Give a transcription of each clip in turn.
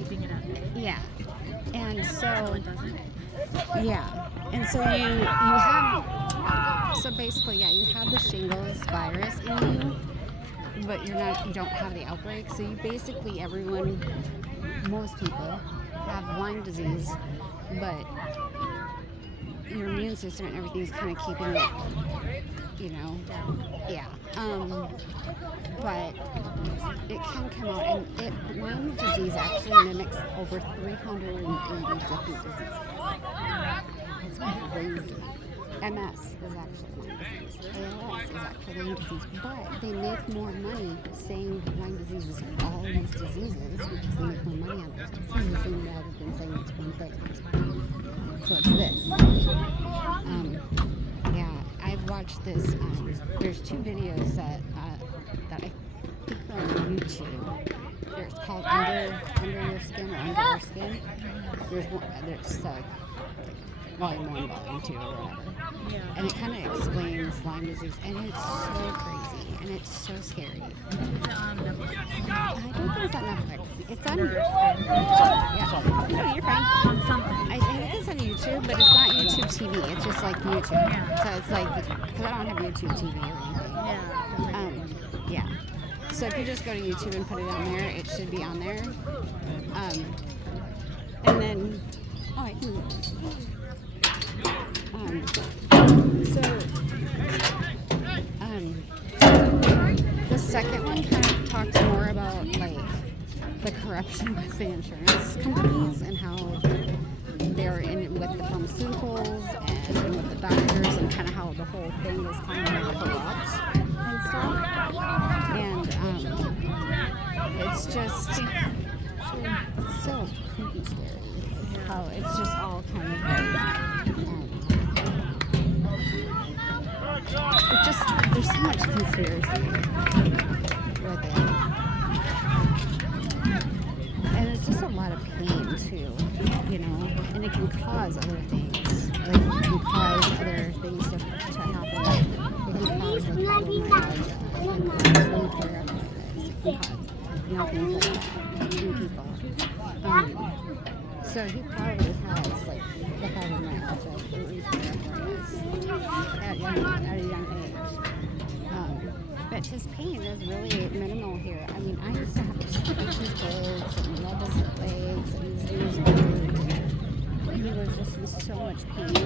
keeping it at bay. Yeah. And One so, doesn't. yeah. And so you have, so basically, yeah, you have the shingles virus in you, but you don't have the outbreak. So you basically, most people have Lyme disease, but your immune system and everything's kind of keeping it, yeah. But it can come out, and Lyme disease actually mimics over 380 different diseases. It's crazy. MS is actually Lyme disease. ALS is actually Lyme disease. But they make more money saying Lyme disease is all these diseases because they make more money on those diseases rather than saying it's one thing. So it's this. Yeah, I've watched this. There's two videos that I think are on YouTube. It's called Under Your Skin or Under Your Skin. There's volume 1, volume 2, or whatever. Yeah. And it kind of explains Lyme disease, and it's so crazy, and it's so scary. Is it on Netflix? I don't think it's on Netflix. It's on. Under Yeah. No, you're fine. on something. I think it's on YouTube, but it's not YouTube TV. It's just like YouTube. Yeah. So it's like, because I don't have YouTube TV or anything. Yeah. Yeah. So if you just go to YouTube and put it on there, it should be on there. And then, I can. The second one kind of talks more about like the corruption with the insurance companies and how they're in with the pharmaceuticals and with the doctors and kind of how the whole thing is kind of corrupt and stuff. And it's just it's so creepy scary how it's just all kind of like there's so much conspiracy with it. And it's just a lot of pain too, and it can cause other things. Like it can cause other things to happen. It can cause like fibromyalgia, it can cause rheumatoid arthritis, it can cause, things like that in people. So he probably has like the fibromyalgia and rheumatoid arthritis at a young age. But his pain is really minimal here. I mean, I used to have to stretch his legs and rub his legs and his knees hurt. He was just in so much pain.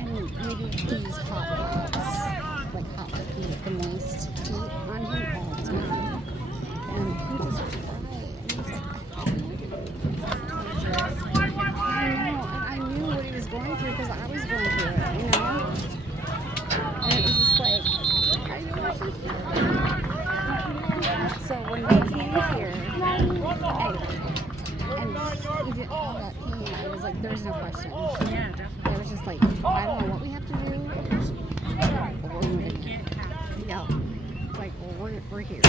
And maybe he used hot baths, like hot heat, the moist heat on him all the time. And he just cried. And I know, and I knew what he was going through because I was going through it, And it was just like, I know what she's feeling. So when we came here, and he did all that pain, I was like, there's no question. Yeah, definitely. It was just like, I don't know what we have to do, but we're moving here. Yeah. It's like, well, we're here.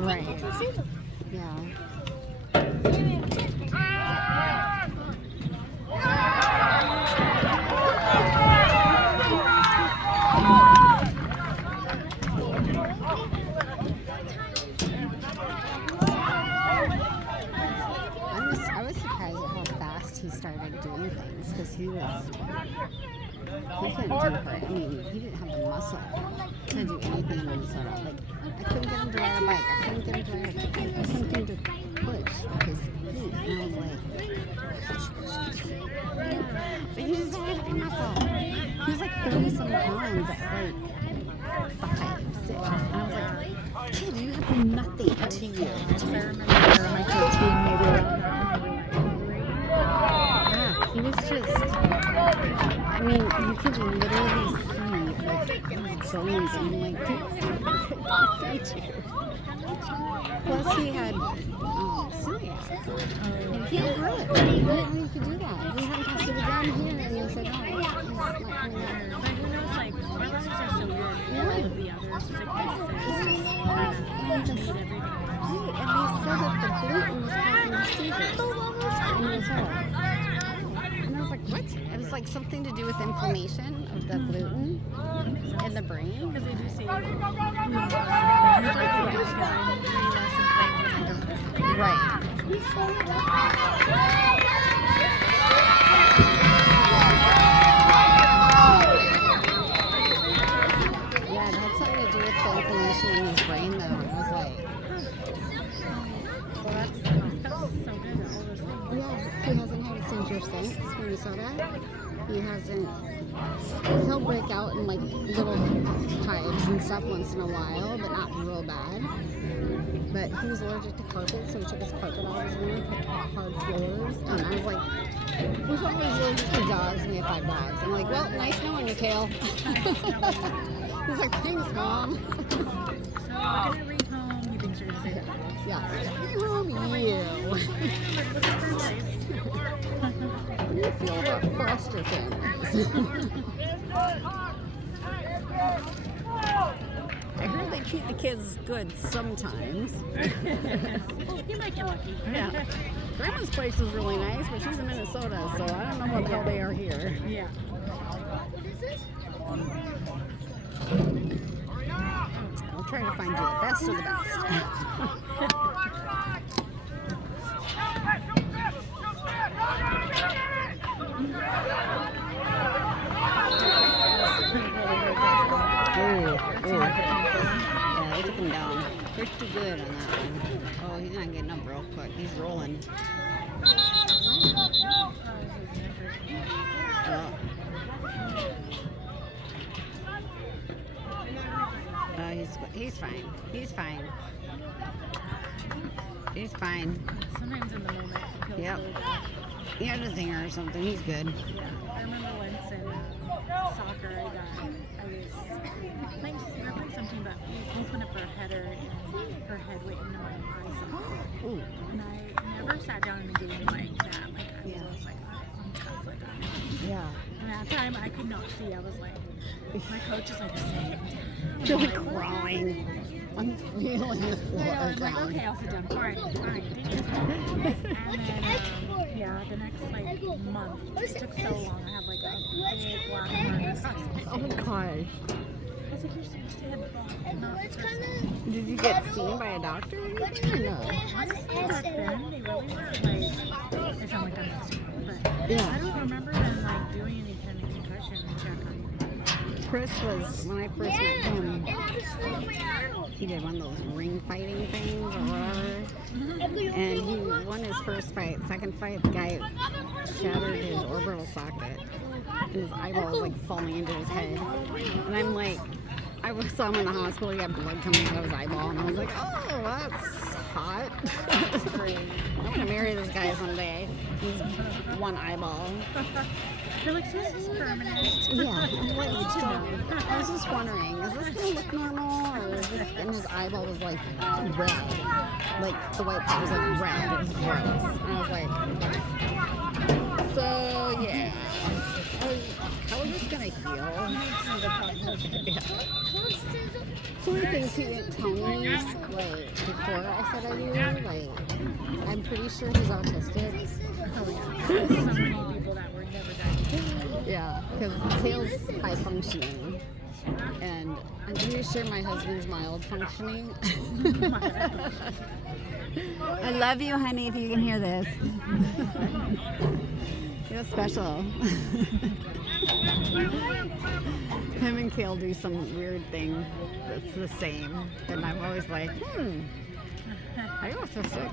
Right. Yeah. I was surprised at how fast he started doing things because he couldn't do it. I mean, he didn't have the muscle to do anything in Minnesota. Like, I couldn't get him to ride a bike. I couldn't get him to ride a bike. I couldn't get him to push his feet. And I was like, so he just didn't have any muscle. He was like 30-some pounds at like 5, 6. And I was like, kid, you have nothing to you. I remember my kids being maybe Yeah, he was just, I mean, you could literally see like his bones and like feed you. Plus he had celiac. And he grew it. He didn't know you could do that. We had to sit down here and they said, no, he's not coming out. But who knows, like, my brothers are so weird. Yeah. With the others, it's like, And they just, made everything worse. right, and they said that the gluten was causing the seizures in Minnesota. And I was like, what? It was like something to do with inflammation of the gluten in the brain. Because they do say gluten causes inflammation. Right. Yeah, it had something to do with the inflammation in his brain, though. I was like, Well, that's so good. All those things. yeah, he hasn't had a seizure since Minnesota. He hasn't. He'll break out in like little hives and stuff once in a while, but not real bad. But he was allergic to carpet, so he took his carpet out of his room, put hard floors, and I was like, we thought he was allergic to dogs, and we have 5 dogs. I'm like, well, nice knowing you, Kale. He's like, thanks, Mom. So we're gonna read home. He thinks you're gonna say that. Yeah. Home you. What do you feel about foster families? I heard they treat the kids good sometimes. You might get lucky. Yeah. Grandma's place is really nice, but she's in Minnesota, so I don't know what the hell they are here. Yeah. I'll try to find you the best of the best. Yeah, they took him down pretty good on that one. Oh, he's not getting up real quick. He's rolling. He's fine. He's fine. He's fine. Sometimes in the moment, it feels Yep. really good. He had a zinger or something. He's good. Yeah. I remember once in soccer, I was playing something, but we went up for a header, and her head went into my eye socket. Ooh. And I never sat down in a game like that. Like, I Yeah. was like, I'm tough. Like, Yeah. and at that time, I could not see. I was like, my coach is like, sit down. You're I'm like "What?" crawling. I'm feeling the floor. I was like, ground. okay, I'll sit down. Fine. And then, yeah, the next like month, it took so long. I had like a big black mark across my Oh my gosh. I was like, you're supposed to have not Did you get seen by a doctor or anything? Or no? Honestly, back then, they really weren't like, I sound like I'm extreme, but Yeah. I don't remember them like doing any kind of concussion check on you. Chris was, when I first met him, he did one of those ring fighting things or whatever. And he won his first fight. Second fight, the guy shattered his orbital socket. And his eyeball was like falling into his head. And I'm like, saw him in the hospital. He had blood coming out of his eyeball. And I was like, oh, that's hot. That's great. I'm going to marry this guy someday. He's one eyeball. They're like, so this is permanent. Yeah, I'm like, I was just wondering, is this gonna look normal, or is this? And his eyeball was like red, like the white part was like red. It was gross. And I was like, so yeah, how is this gonna heal? Yeah. Some of the things he didn't tell me, like before I said I knew, like I'm pretty sure he's autistic. Oh, yeah. There's so many people that were never diagnosed. Yeah, because Kale's high functioning, and I'm pretty sure my husband's mild functioning. I love you, honey, if you can hear this. You're special. Him and Kale do some weird thing that's the same, and I'm always like, are you autistic?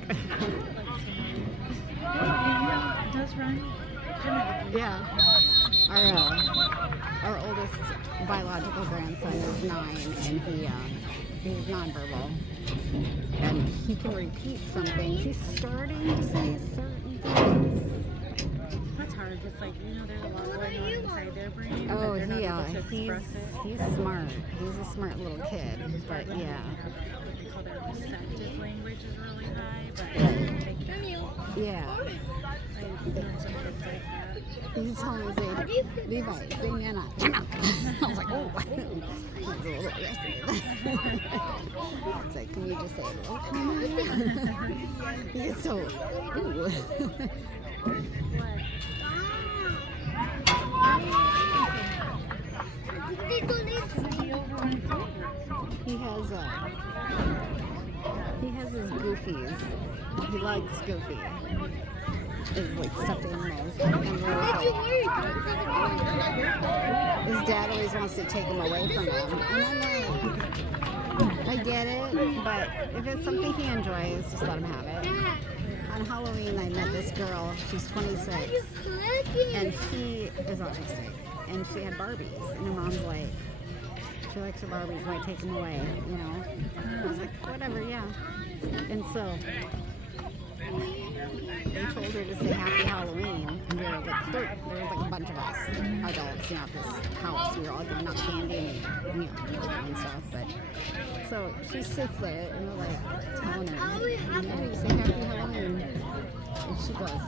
It does run genetically. Yeah. Our oldest biological grandson is 9, and he's nonverbal, and he can repeat something. He's starting to say certain things. That's hard. It's like, there's a lot going on inside their brain. Oh, but they're not able to he's express it. smart. He's a smart little kid, but yeah. What they call their receptive language is really high, but Yeah. I've known some kids like that. He told me, say, Levi, say Nana. Nana. I was like, oh. He's a little aggressive. It's like, can you just say, oh, come on? He gets so, ooh. What? He has his goofies. He likes Goofy. His like stuffed animals. His dad always wants to take him away from him. And I'm like, I get it, but if it's something he enjoys, just let him have it. On Halloween, I met this girl. She's 26, and she is autistic, and she had Barbies, and her mom's like, she likes her Barbies, might take them away, you know. I was like, whatever, yeah. And so they told her to say Happy Halloween, and there was like a bunch of us, adults, you know, at this house. We were all giving out candy and stuff, but so she sits there, and we're like telling her, yeah, you say Happy Halloween, and she goes,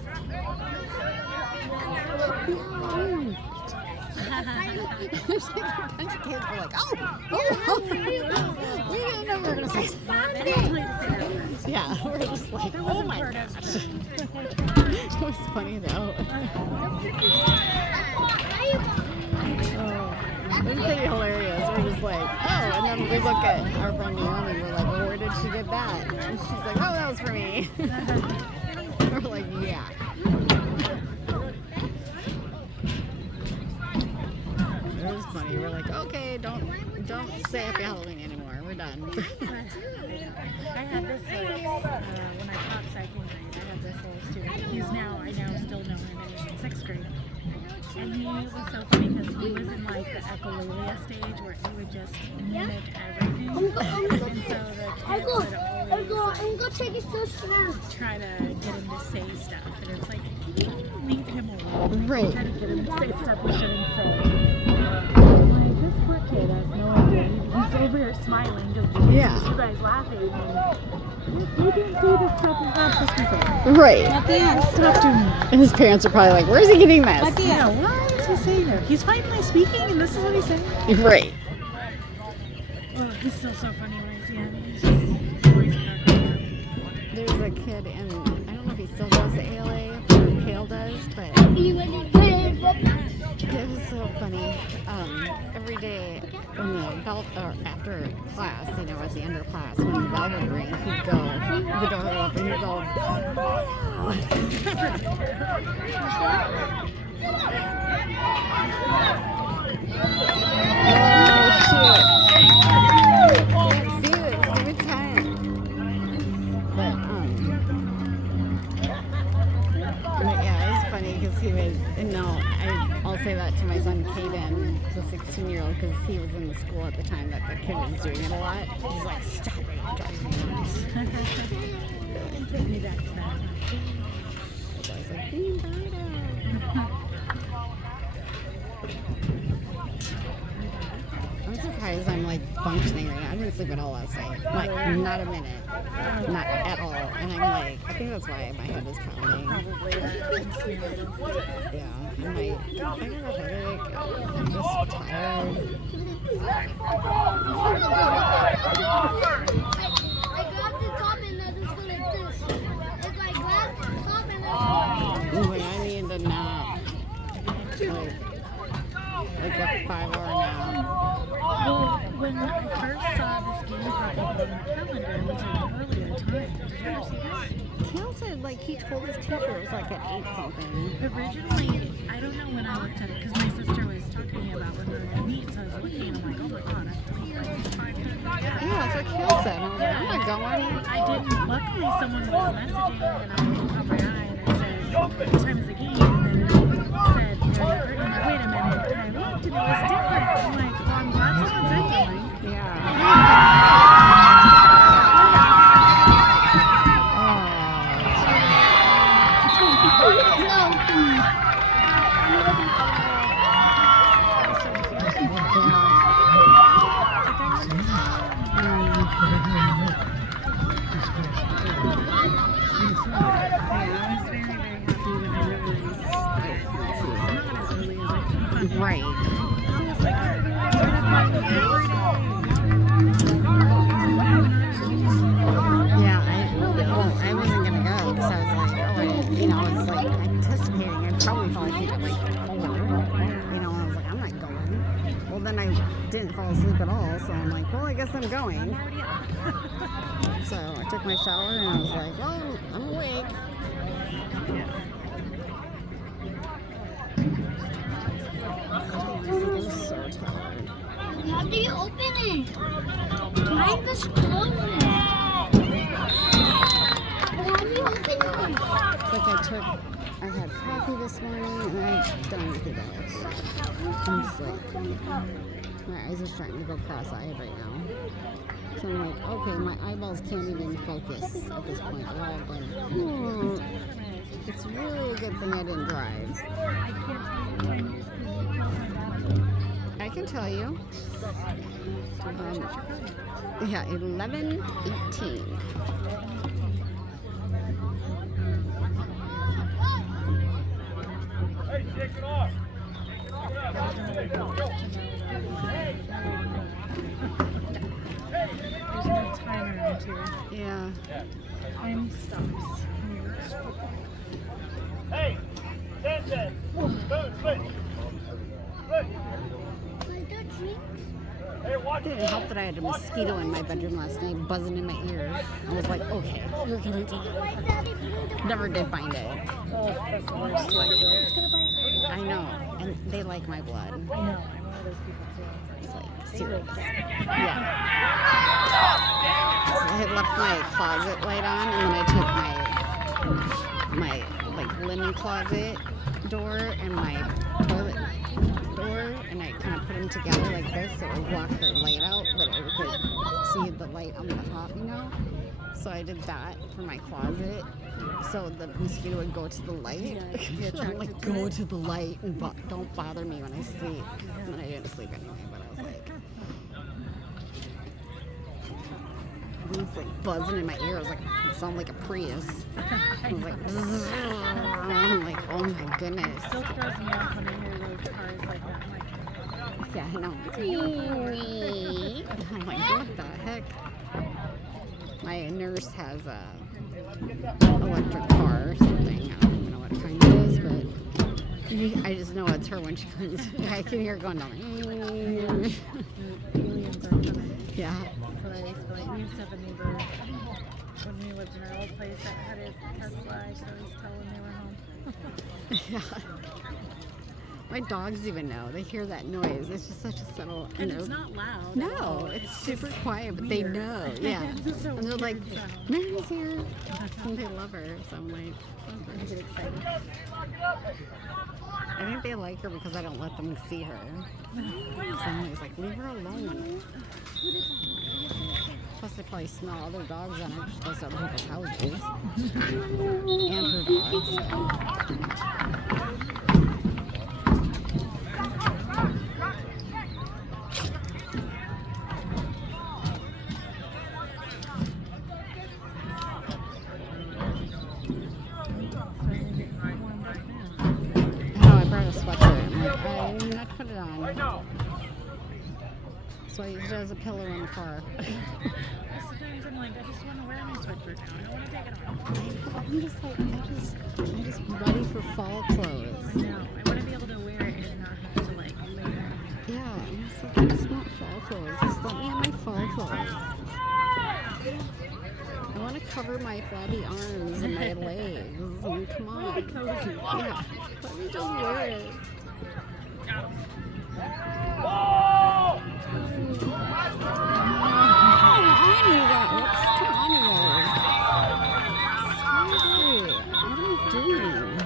Happy Halloween. There's like a bunch of kids were like, oh, we didn't know we were gonna say that. Yeah, we're just like, oh my gosh. It was funny though. It was pretty hilarious. We're just like, oh, and then we look at our friend Naomi and we're like, well, where did she get that? And she's like, oh, that was for me. We're like, yeah. It was funny. We're like, okay, don't say Happy Halloween anymore. We're done. I had this when I taught second grade. I had this little student. I now still know him in 6th grade. And he was so funny because he was in like the echolalia stage where he would just mimic everything. And so the kids would always like, try to get him to say stuff. And it's like, can you leave him alone? Right. Try to get him to say stuff he shouldn't say. Like, this poor kid has no idea. He's over here smiling because you guys laughing. You didn't say this stuff you're not supposed to say. Right. At the end, stop doing that. And his parents are probably like, where's he getting this? At the end, what is he saying there? He's finally speaking and this is what he's saying? Right. Oh, he's still so funny when I see him. He's just always cracking up. There's a kid, and I don't know if he still goes to ALA, or Kale does, but it was so funny. Every day when the bell, or after class, you know, at the end of class, when the bell would ring, he'd go, the door would open, he'd go, oh, shit. Can't see it. It's every time. But yeah, it's funny because he would, and no, I'll say that to my son Caden, the 16-year-old, because he was in the school at the time that the kid was doing it a lot. He's like, stop it, it drives me nuts. Take me back to that. So I was like, Bean Birdo. I'm surprised I'm like functioning right now. I didn't sleep at all last night. Like, not a minute. Not at all. And I'm like, I think that's why my head is pounding. Probably that. Yeah. I'm like, I have a headache. I'm just tired. Ooh, I need a nap. Like a 5-hour nap. Well, when I first saw this game pop up on the calendar, it was an earlier time. Did you ever see that? Cal said, like, he told his teacher it was like at 8 something. Originally, I don't know when I looked at it because my sister was talking to me about when we were going to meet, so I was looking and I'm like, oh my god, I have to leave like 5:30. Yeah, that's what Cal said. I was like, I'm not going. I didn't. Luckily, someone was messaging and I caught my eye and I said, what time is the game? And then it said, you know, you're 30. I'm like, wait a minute. And I looked and it was different. I'm like, well, I'm glad someone said something. I was very, very happy when I and I didn't fall asleep at all, so I'm like, well, I guess I'm going. I'm already up. So I took my shower and I was like, well, I'm awake. I'm so tired. How do you open it? Mine was closed. How do you open it? It's like I had coffee this morning and I've done with it all. I'm just like, my eyes are starting to go cross-eyed right now. So I'm like, okay, my eyeballs can't even focus at this point. They're all like, it's really a good thing I didn't drive. I can tell you. Yeah, 11:18. Hey, shake it off. There's no time around here. Yeah. Time stops. Hey, attention. Move, switch. Switch. Hey, watch It didn't help that I had a mosquito in my bedroom last night buzzing in my ear. I was like, okay, you're gonna do it. Never did find it. Oh, that's the worst. It's gonna bite. I know, and they like my blood. I know. I'm one of those people too. It's like They serious. like that. Yeah. So I had left my closet light on, and then I took my like linen closet door and my toilet door, and I kind of put them together like this so it would block the light out, but it could see the light on the top, you know? So I did that for my closet, so the mosquito would go to the light. Yeah, I'm like, go to the light and don't bother me when I sleep. And then I didn't sleep anyway, but I was like, it was like buzzing in my ear. I was like, it sounded like a Prius. I was like, I'm like, oh my goodness. It still throws me off when I hear those cars like that. I'm like, Yeah, I know. I'm like, what the heck? My nurse has a electric car or something. I don't even know what kind it is, but I just know it's her when she comes. I can hear her going down. aliens are coming. Yeah. So I used to like, we used to have a neighbor when we lived in our old place that had a Tesla. I used to always tell when they were home. Yeah. My dogs even know. They hear that noise. It's just such a subtle. And it's not loud. No, at all. it's super just quiet, but weird. they know. Yeah. It's just so And they're like, weird sound. Mary's here. And they love her. So I'm like, I get excited. I think they like her because I don't let them see her. Somebody's like, leave her alone. Plus, they probably smell other dogs on her. She goes to other people's houses. And her dogs. No, I brought a sweatshirt. I'm like, I did not put it on. So I use it as a pillow in the car. Sometimes I'm like, I just want to wear my sweatshirt now. I don't want to take it off. I'm just like, I'm just ready for fall clothes. I know. I want to be able to wear it and not have to like later. Yeah, I'm just like, I just want fall clothes. Just let me have my fall clothes. I want to cover my flabby arms and my legs. I mean, come on. Cozy. Yeah, let me just wear it. Oh! Come on, you guys. Come on, you guys. Seriously, what are you doing?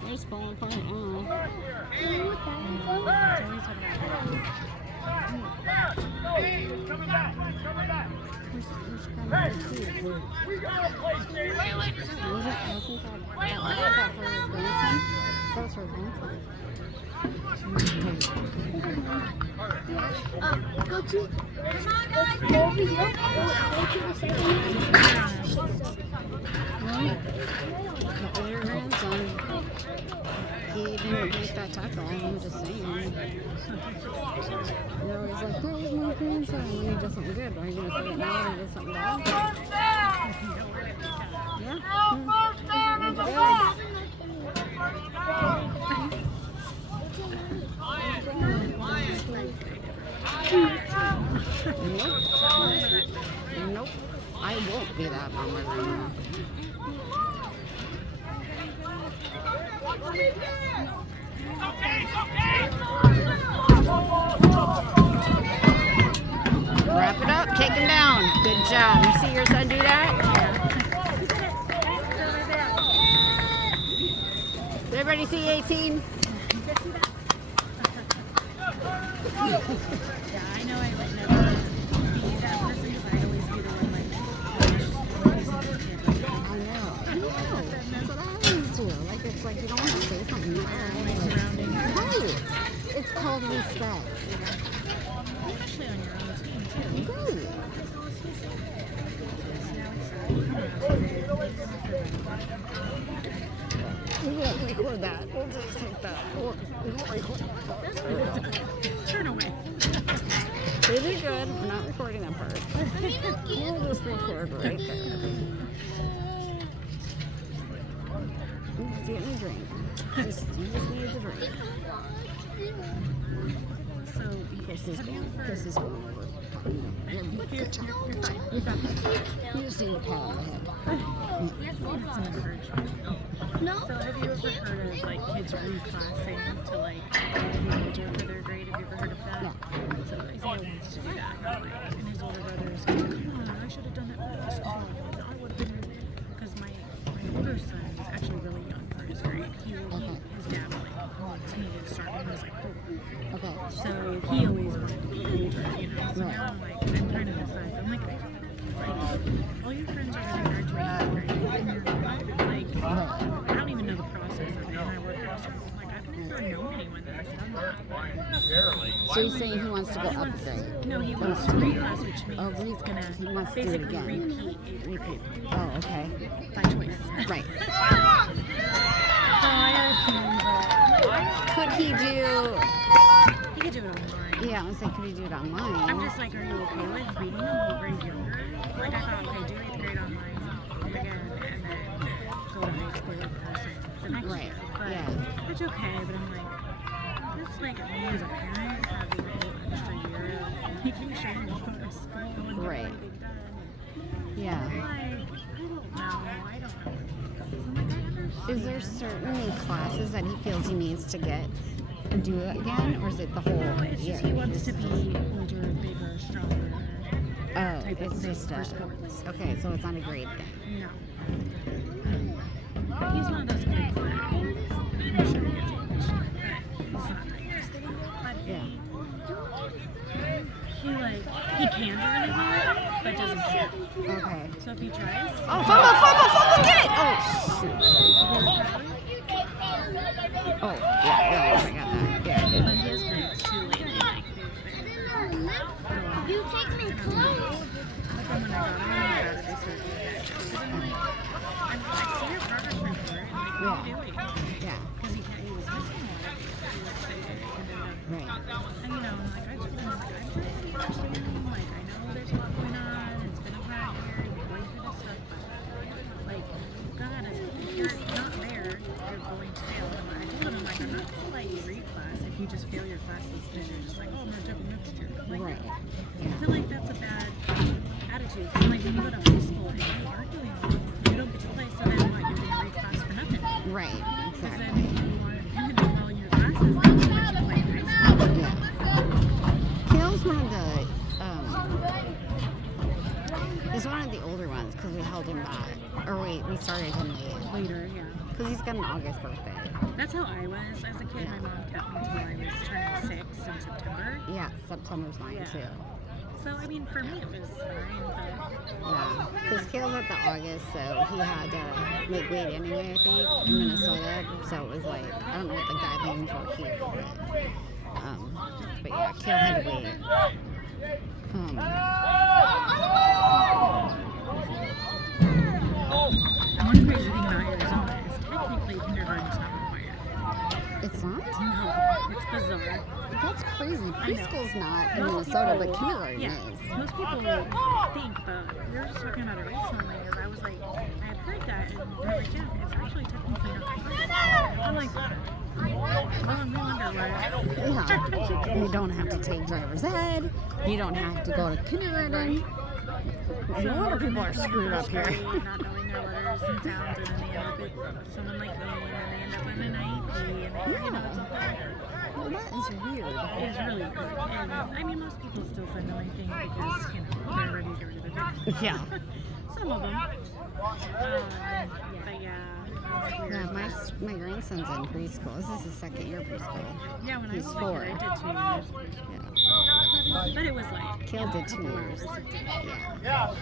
They're just falling apart. Oh. It's always what happens. Coming back! Coming back! We got a place, Dave! That was her grandson. Go to over here. Go to the second. That was your grandson. He didn't eat that taco, I'm just saying. You're always like, that was my grandson when he does something good. Are you going to say it now when he does something bad? Yeah. Nope. I won't be that mama grandma. Wrap it up, take him down. Good job. You see your son do that? Did everybody see 18? Yeah, I know I would never be that person because I'd always be the one like, I know. That's what I always do. Like, it's like you don't want to say something. Right. It's called respect. especially on your own team too. Good. We won't record that. We'll just take that. We won't record that. Turn away. They did good. We're not recording that part. We'll just record right there. Just getting a drink. You just need a drink. So, This is have you ever... going over. You're fine. You got that. You just need a pat on the head. We have needed some encouragement. No. So have you ever heard of like kids reclassing to like be older for their grade? Have you ever heard of that? Yeah. So Isaiah wants to do that. Like, and his older brother is like, come on, I should have done that for school. I would have been because my older son is actually really young for his grade. His dad like wants me to start when he was like 4. Okay. So he always wanted to be older, you know. So now I'm like, I'm trying to decide. I'm like, all your friends are going to graduate grade, and you're not. Like, I don't even know the process of it. And I work out, so I'm like, I've never known anyone that has done that. So you're saying he wants to go upgrade? No, he wants to reclass, which means Oh, he's going he wants to to do it basically again. repeat. Oh, okay. By choice. Right. So I assume that Could he do? he could do it online. Yeah, I was like, could he do it online? I'm just like, are you okay with reading a whole grade younger? Like, I thought, okay, do 8th grade online again, and then go to high school in person the next Right, year. But yeah. it's okay, but I'm like, it's like me as a parent having a whole extra year of making sure you go to school and get Right. everything done. Yeah. Like, I don't know. I'm like, I understand. Is there certain classes that he feels he needs to get to do it again, or is it the whole No, it's year? just he wants to be older, bigger, stronger. Oh, type of it's thing just for sports. Okay, so it's not a grade thing. No. He's one of those kids that I'm sure he gets changed, but he's not nice. But Yeah. he can do really well, but doesn't care. Okay. So if he tries, Oh, fumble, get it! Oh, shoot. Oh, yeah, I got that. Yeah, but his grades too lately, like You take me close. Like when I got him, they started doing that. Because I'm like, I see your progress report, and like, what are you doing? Yeah. Because he was missing a lot of things. He was sick, and Right. and you know, I'm like, I told him, like, I'm trying to be understanding, like, I know there's a lot going on, it's been a hard year, and you're going through this stuff, but, like, God, if you're not there, you're going to fail. And I told him, I'm like, I'm not going to let you reclass if you just fail your classes, then you're just like, oh, I'm going to take them next year. I'm like, Right. I Yeah. feel like that's a bad attitude. Because, like, when you go to high school and you aren't doing well, you don't get to play, so then what, you're going to reclass for nothing. Right. Because then Exactly. if you aren't going to do well in your classes, then you let you play in high school. Yeah. Kale's one of the he's one of the older ones because we held him back. Or wait, we started him Later, yeah. because he's got an August birthday. That's how I was as a kid. My mom kept me until I was turning 6 in September. Yeah, September's mine Yeah. too. So, I mean, for me, it was fine, but Yeah, because Kale's at the August, so he had to make weight anyway, I think, in Minnesota. So it was like, I don't know what the guidelines were here, but yeah, Kale had to wait. one crazy thing about Arizona is technically kindergarten's not required. It's not? No, it's bizarre. That's crazy. Preschool's not in Minnesota, but kindergarten Yeah, is. most people think, but we were just talking about it recently, as I was like, I had heard that, and they're like, yeah, it's actually technically not required. I'm like, Well, and we wonder why. Yeah. You don't have to take driver's ed. You don't have to go to kindergarten. No wonder people are screwed up here. Not knowing their letters and sounds, and then they end up with someone like me, and then they end up on an IEP, and you know, it's a Well, that is weird. It's really weird. And I mean, most people still send them, I think, because, you know, they're ready to get rid of their kids. Yeah. Some of them. But yeah, it's weird. Yeah, my grandson's in preschool. This is his second year preschool. Yeah, when He's I was 4. like, I did 2 years. Yeah. But it was like, Kale did 2 years. Yeah.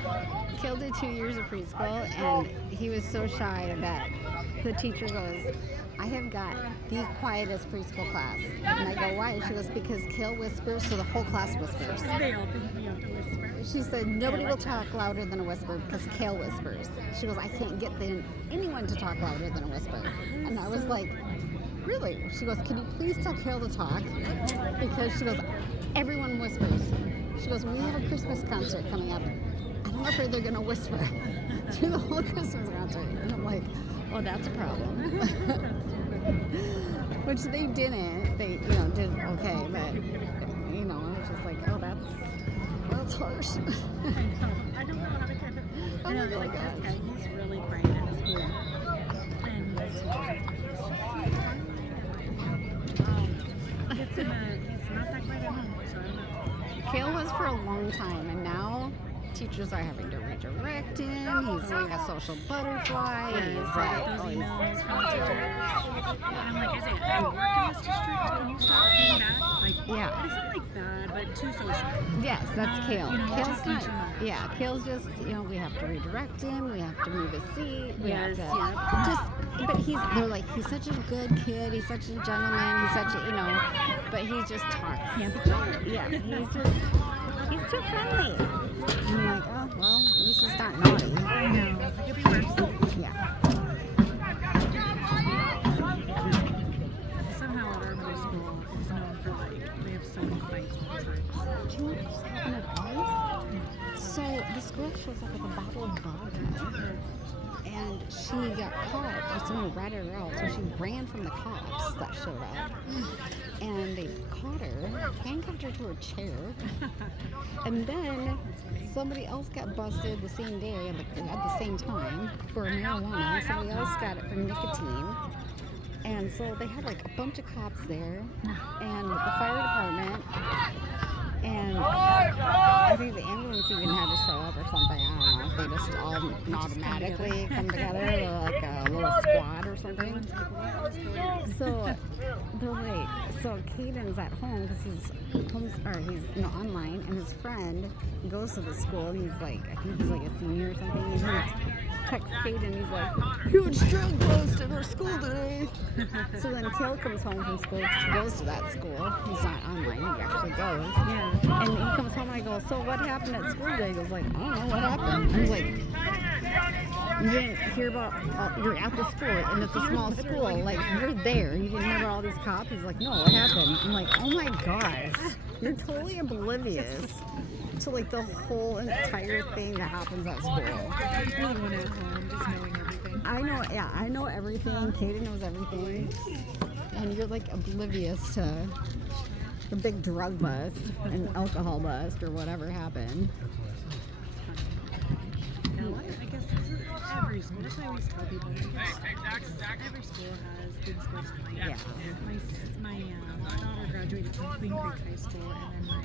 Kale did 2 years of preschool, and he was so shy that the teacher goes, I have got the quietest preschool class. And I go, why? She goes, because Kale whispers, so the whole class whispers. They all think we have to whisper. She said, nobody will talk louder than a whisper because Kale whispers. She goes, I can't get anyone to talk louder than a whisper. And I was like, really? She goes, can you please tell Kale to talk? Because she goes, everyone whispers. She goes, when we have a Christmas concert coming up, I'm afraid they're going to whisper through the whole Christmas concert. And I'm like, oh, that's a problem. Which they didn't. They, did okay, but, I was just like, oh, that's harsh. I don't know how to kind of. Oh I know, my like gosh. this guy, he's really quiet in school. Yeah. And he's not that quiet at home, so I don't know. Kale was for a long time, and now teachers are having to redirect him. He's like a social butterfly. Yeah, He's so like, those oh, emails from the teachers. And I'm like, I work in this district. Can you stop being that? Like, Yeah. it's not like bad, but too social. yes, that's Kale. Kale's just not. teaching them. Yeah, Kale's just, we have to redirect him. We have to move his seat. We Yes, have to yeah. but they're like, he's such a good kid. He's such a gentleman. He's such a, but he just talks. Yeah. Yeah, he's too friendly. And I'm like, oh, well, at least he's not naughty. I know. It could be worse. Yeah. Somehow at our middle school, it's known for they have so many fights all the time. Do you know what just happened at ours? So this girl shows up with a bottle of vodka, and she got caught, or someone ratted her out, so she ran from the cops that showed up. And they caught her, handcuffed her to her chair, and then somebody else got busted the same day at the same time for marijuana. Somebody else got it for nicotine. And so they had like a bunch of cops there, and the fire department, and I think the ambulance even had to show up or something. I don't know. They just all automatically come together like a little squad or something. So they're like, so Caden's at home because he's online, and his friend goes to the school. And he's like, I think he's like a senior or something. And he texts Caden. He's like, huge drug bust at our school today. So then Kale comes home from school because he goes to that school. He's not online. He actually goes. Yeah. And he comes home and I go, so what happened at school today? He goes like, I don't know what happened. I was like, you didn't hear about, you're at the school and it's a small school. Like, you're there. You didn't hear about all these cops? He's like, no, what happened? I'm like, oh my gosh. You're totally oblivious to like the whole entire thing that happens at school. Being one at home, just knowing everything. I know everything. Kaden knows everything. And you're like oblivious to the big drug bust and alcohol bust or whatever happened. I guess every school, that's why I always tell people, every school has things going on. Like, Yeah. My daughter graduated from Queen Creek High School, and then my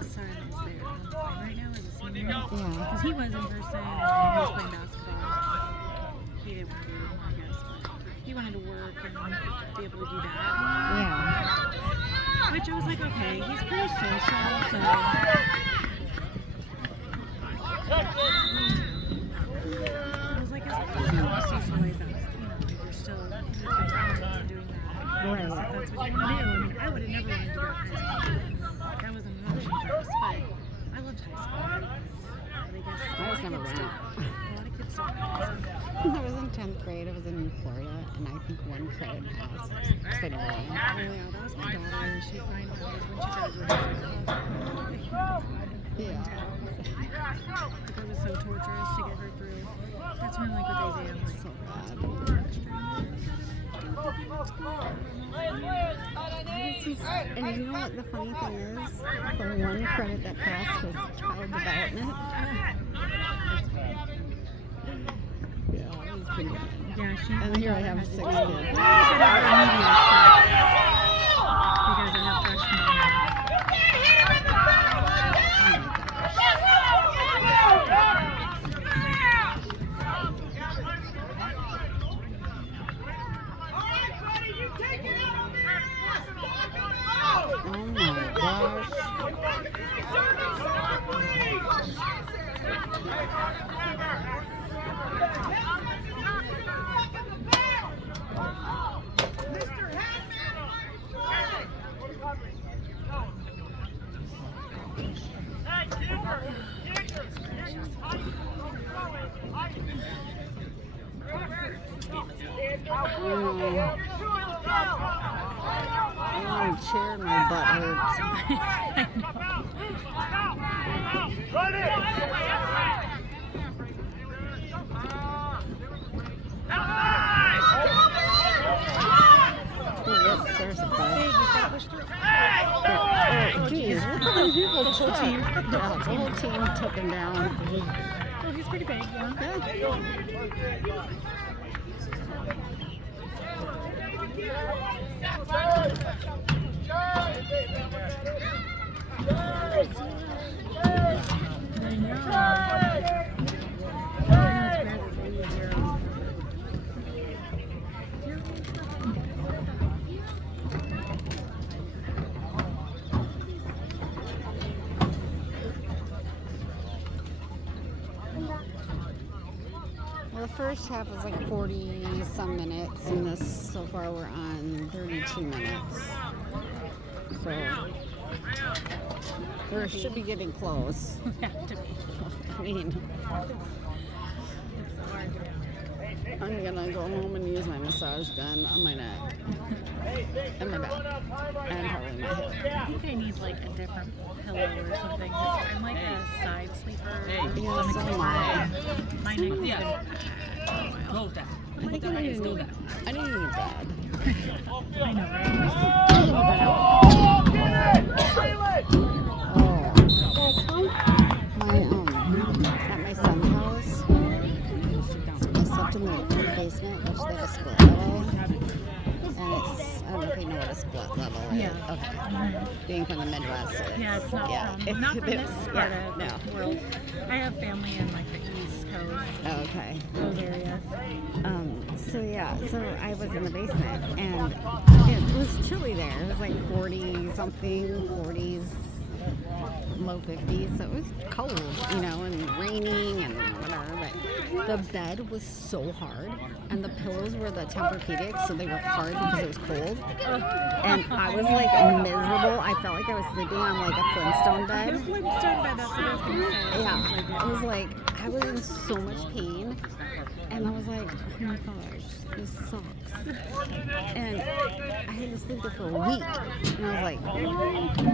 son is there online right now as a senior. Yeah. Because he was in person, and he was playing basketball. He didn't want to do it anymore, I guess, but he wanted to work and be able to do that. Yeah. Which I was like, okay, he's pretty social, so... I was like, as long as you want to socialize that, you're still doing that. Right. If that's what you want to do. I mean, I would have never wanted to go to high school. That was an option for us, but I loved high school. But I guess I was never a around. lot of kids don't have high school. I was in 10th grade. I was in Florida, and I think one credit passed. Because I never went. Oh yeah, that was my daughter. She finally was when she graduated. Yeah. It was so torturous to get her through. That's when, like, with exams, So bad. And you know what the funny thing is? The one credit that passed was child development. Yeah, it was pretty good. Yeah, she. And here I have 6 kids. Because of her freshman year. Oh my gosh. Oh, chair, my butt hurts. Run it! Oh, yep, there's a butt. Hey, just gotta push through. Oh, geez, look how many people took. Whole team. Yeah, the whole team took him down. Oh, he's pretty big, yeah. Yeah. I know. Well, the first half was like 40 some minutes, and this so far we're on 32 minutes. So we should be getting close. Have to be. I mean, I'm gonna go home and use my massage gun on my neck and my back and probably my hip. I think I need like a different pillow or something. 'Cause I'm like a side sleeper. Yeah, so am I. My neck is Yeah. Go with that. I think I need a new bed. I need a new bed. I know, right? At my son's house, I slept in the basement, which they have a split level. And it's, I don't know if you know what a split level is. Yeah. Okay. Being from the Midwest. Yeah, it's not from, not from this part of the world. I have family in like the East Coast, Okay. those areas. So I was in the basement, and it was chilly there. It was like 40 something, 40s, low 50s. So it was cold, you know, and raining and whatever. But the bed was so hard, and the pillows were the Tempur-Pedic, so they were hard because it was cold. And I was like miserable. I felt like I was sleeping on like a Flintstone bed. Flintstone bed, that's what I was going to say. Yeah, it was like I was in so much pain, and I was like, oh my gosh, this sucks. And I had to sleep there for a week, and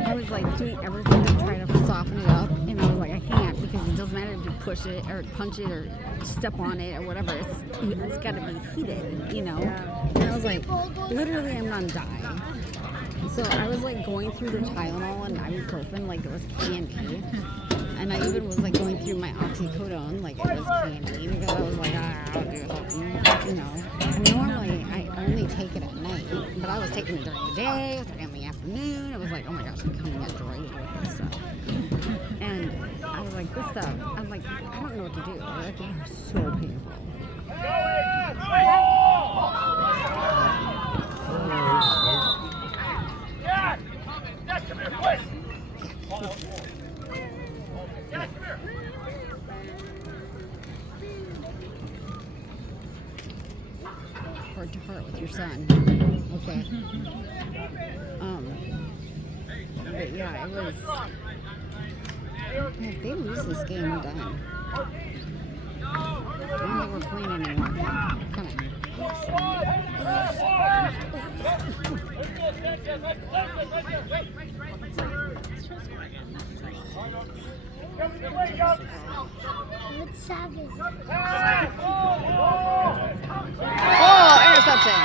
I was like doing everything to try to soften it up, and I was like, I can't, because it doesn't matter if you push it or punch it or step on it or whatever. It's got to be heated, you know. And I was like, literally, I'm gonna die. So I was like going through the Tylenol and ibuprofen like it was candy. And I even was like going through my oxycodone like it was candy, because I was like, I'll do something, you know. And normally I only take it at night, but I was taking it during the day, I was taking it in the afternoon. I was like, oh my gosh, I'm coming at Joy with this stuff. And I was like, this stuff, I'm like, I don't know what to do. Like, it was so painful. Dad, come here, quick! Heart to heart with your son. Okay. But yeah, it was. If they lose this game, we're done. I don't think we're playing anymore. Come It's savage. Oh, interception.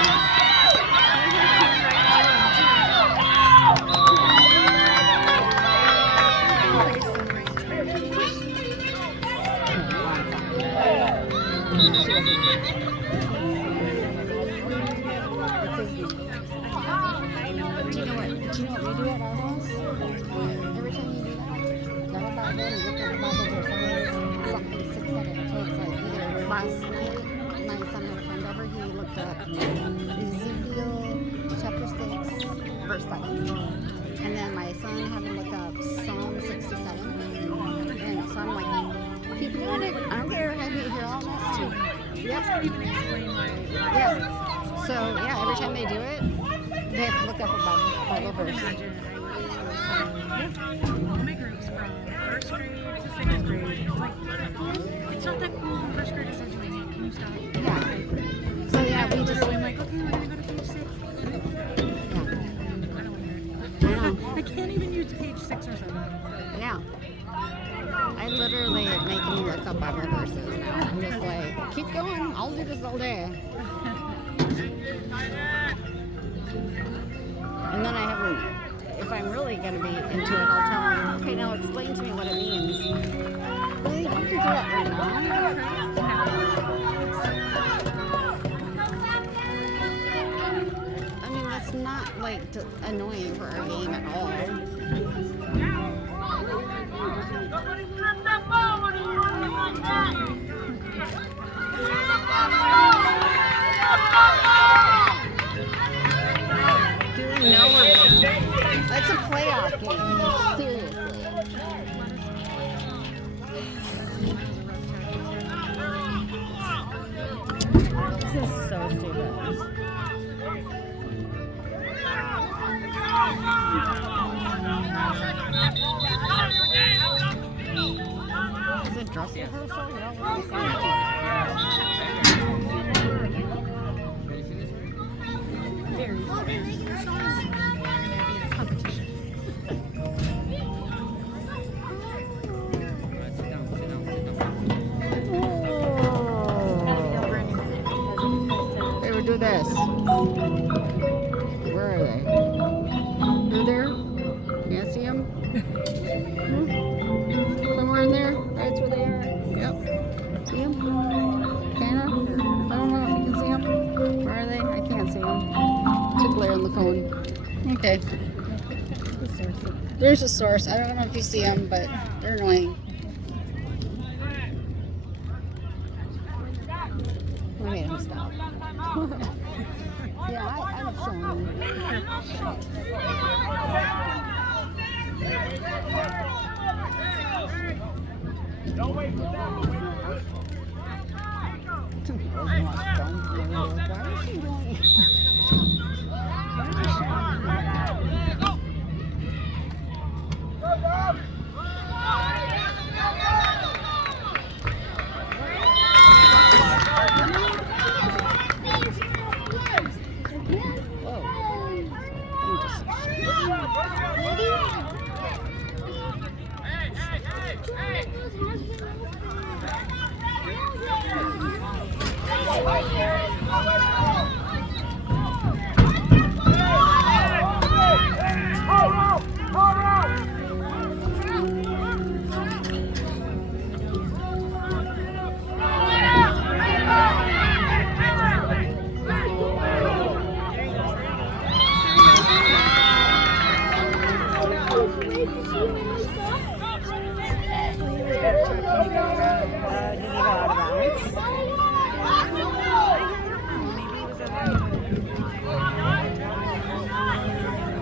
Do you know what we do at our house? Every time you do that, grab a Bible and look at the Bible verse something 6 seconds. So it's like either last night, my son had a friend over, he looked up Ezekiel chapter 6, verse 7. And then my son had to look up Psalm 67. And so I'm like, keep doing it. I don't care. I need to hear all this too. Yes. Yeah. So yeah, every time they do it, they have to look up a Bible verse. Imagine all my groups from first grade to 6th grade. It's like, it's not that cool when first graders are doing it. Can you stop? Yeah. So yeah, we just. I'm like, okay, we're gonna go to page 6. Yeah. I don't want to hear it. I can't even use page 6 or 7. Yeah. I literally make me look up Bible verses now. I'm just like, keep going. I'll do this all day. And then I haven't, if I'm really going to be into it, I'll tell them, okay, now explain to me what it means. Really? You can do that right now. I mean, that's not like annoying for our game at all. No, that's a playoff game. Seriously. This is so stupid. Is it dress rehearsal? No, what is that? Very serious. We're gonna be in a competition. They would do this. Where are they? They're there? Can't see them? Somewhere in there? That's where they are. Yep. See them? Kinda? I don't know if you can see them. Where are they? I can't see them. Too glare on the phone. Okay. There's a source. I don't know if you see them, but they're annoying. I made him stop. Yeah, I'm showing him. Don't wait for that. Why is she doing it?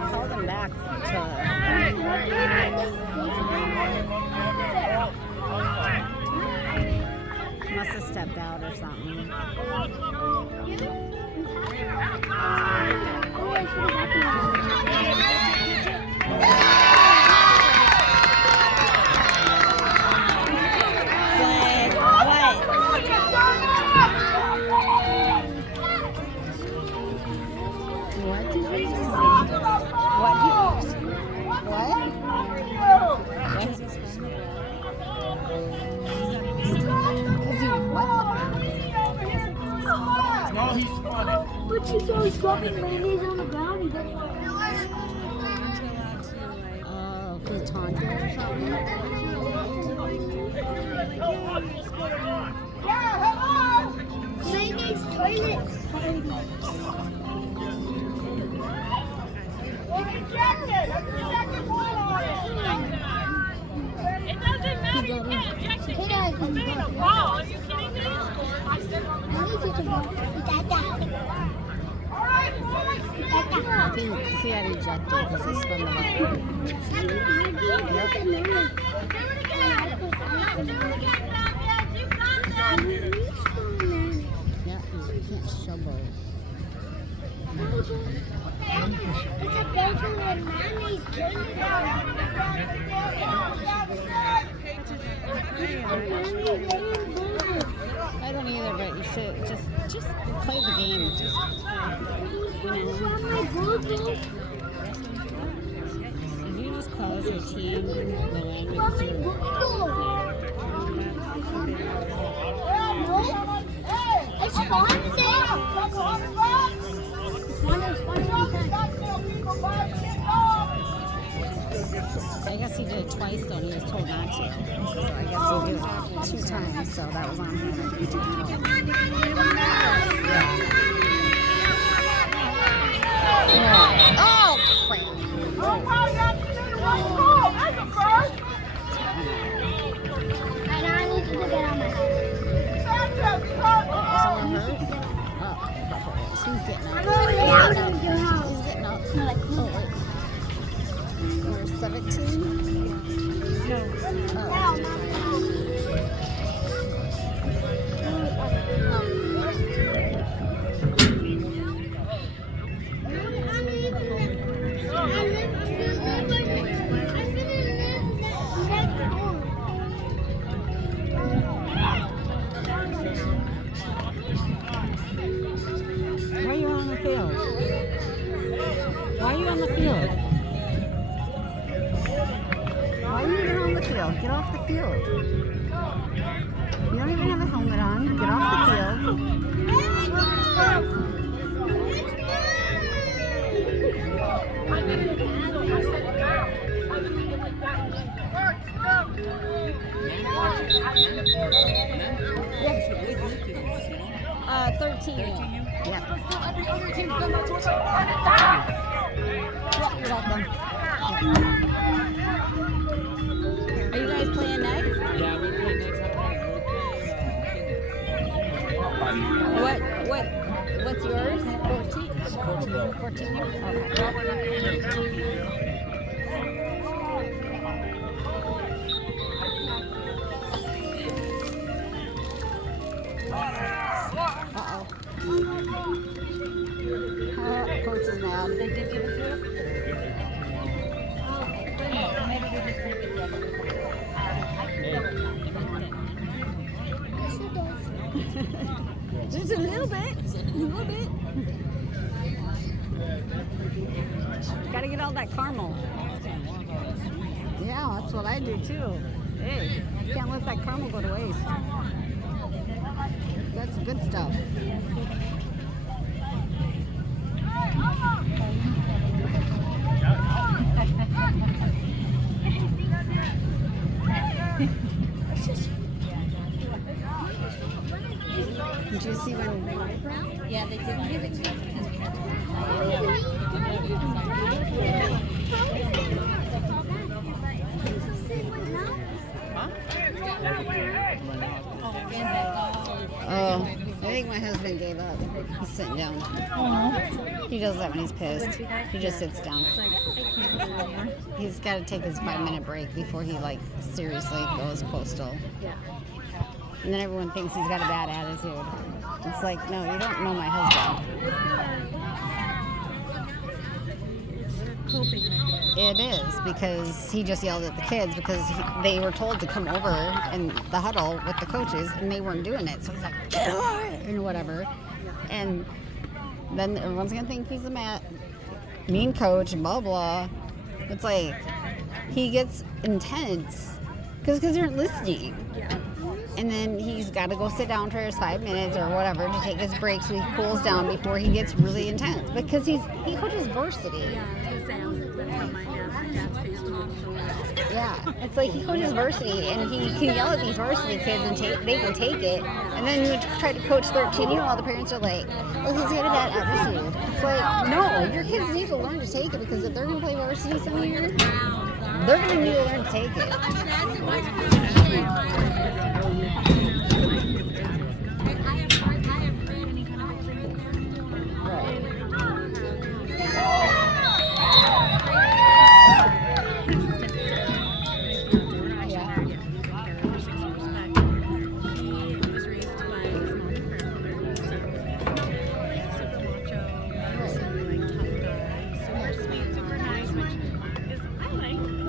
Call them back to must have stepped out or something. What did you just say? What? No, he's funny. But she's always dropping mayonnaise on the ground. He doesn't Oh, for taunting or something? Yeah, hello! toilet party. It doesn't matter. You can't eject the kid for being a ball. Are you kidding me? I need you to go. Dada. He got ejected because he spun the ball. Yeah, you can't showboat. It's a bacon and mayonnaise I don't either, but you should just play the game. Just, if you just cause your team the language It's fun there. I guess he did it twice though, and he was told not to. So I guess he did it 2 times, so that was on him. Oh, crap. And I need you to get on my house. Someone hurt? Oh, who's getting up? I'm over there in your house. Who's getting up? No, like, Oh, wait. We're 17? No. Oh, why are you on the field? Why are you on the field? Why are you even on the field? Get off the field. You don't even have a helmet on. Get off the field. Uh, 13. Yeah. You're welcome. Are you guys playing next? Yeah, we play next What's yours? 14? 14 years? Uh-oh. Coach is mad. They did give it to us? Maybe we just make it the other way. Just a little bit. Gotta get all that caramel. Yeah, that's what I do too. Hey, can't let that caramel go to waste. That's good stuff. Did you see when? Yeah, they didn't give it to us because we had Oh, I think my husband gave up. He's sitting down. He does that when he's pissed. He just sits down. He's got to take his 5-minute break before he seriously goes postal. And then everyone thinks he's got a bad attitude. It's like, no, you don't know my husband. It is, because he just yelled at the kids because they were told to come over in the huddle with the coaches and they weren't doing it. So he's like, get over it, and whatever. And then everyone's going to think he's a mean coach, blah, blah. It's like, he gets intense because they're listening. And then he's got to go sit down for his 5 minutes or whatever to take his break so he cools down before he gets really intense. Because he coaches varsity. Yeah, I was going to say, that's how my dad's face was. Yeah, it's like he coaches varsity, and he can yell at these varsity kids, and they can take it. And then you try to coach 13U, all the parents are like, "Oh, he's got a bad attitude." It's like, no, your kids need to learn to take it, because if they're gonna play varsity some year, they're gonna need to learn to take it.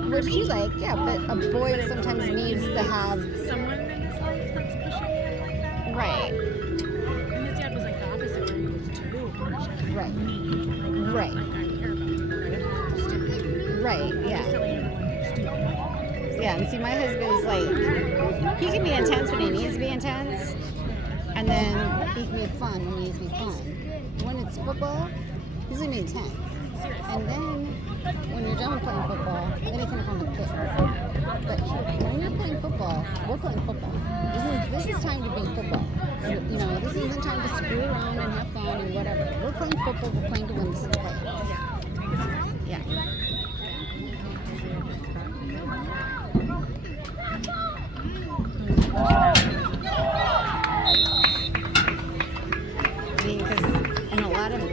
Which you like, yeah, but a boy sometimes needs to have someone in his life that's pushing him like that. right, And his dad was like the opposite, where he was too pushing. right, Like, right, I care about you, right? Stupid. right, yeah. Telling everyone you're stupid. Yeah, and see, my husband's like, he can be intense when he needs to be intense, and then he can be fun when he needs to be fun. When it's football, he's gonna be intense. And then, when you're done playing football, then he can come with kids. But when you're playing football, we're playing football. This is time to be football. You know, this isn't time to screw around and have fun and whatever. We're playing football, we're playing to win. This is the play. Yeah. I mean, because, and a lot of, and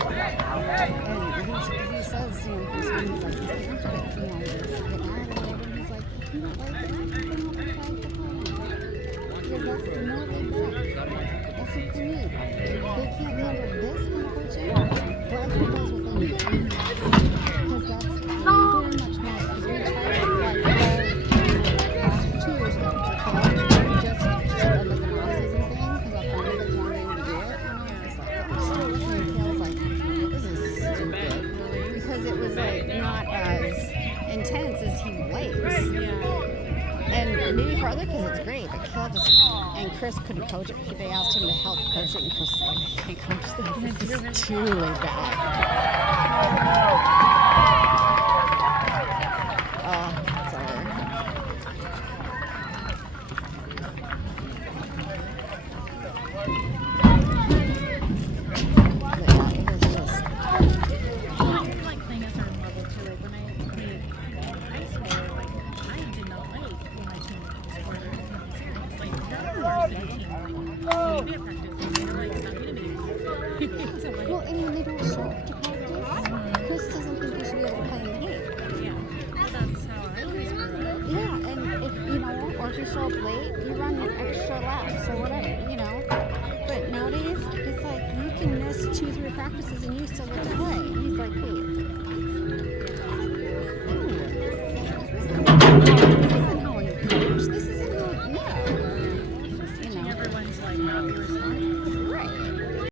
he says, you know, he's like, you know, get out or whatever, and he's like, if you don't like it, you can help me find the home. Because that's the more laid back. That's what they need. They can't handle this kind of coaching. Grab the guys with them. Because that's very much not, because we tried it like 2 years ago to call just sort of like an off-season thing, because our friend was wanting to do it, you know, it's like, gosh, and Kale's like, this is stupid, because it was like not as intense as he likes. And maybe for other kids it's great, but Kale just, and Chris couldn't coach it. They asked him to help coach it, and Chris was like, I can't coach this. This is too laid back. Oh, it's over. But yeah, it was just, I feel like playing a certain level too. Like when I played high school, like I did not like when my team scored or anything serious. Like that was our team. Like we had practice and they were like stuck in a meeting. So like, well, and when they don't show up to practice, Chris doesn't think you should be able to play in the game. yeah, that's how I always grew up. Yeah, and if you know, or if you show up late, you run your extra laps or whatever, you know. But nowadays, it's like you can miss 2-3 practices and you still get to play. And he's like, wait,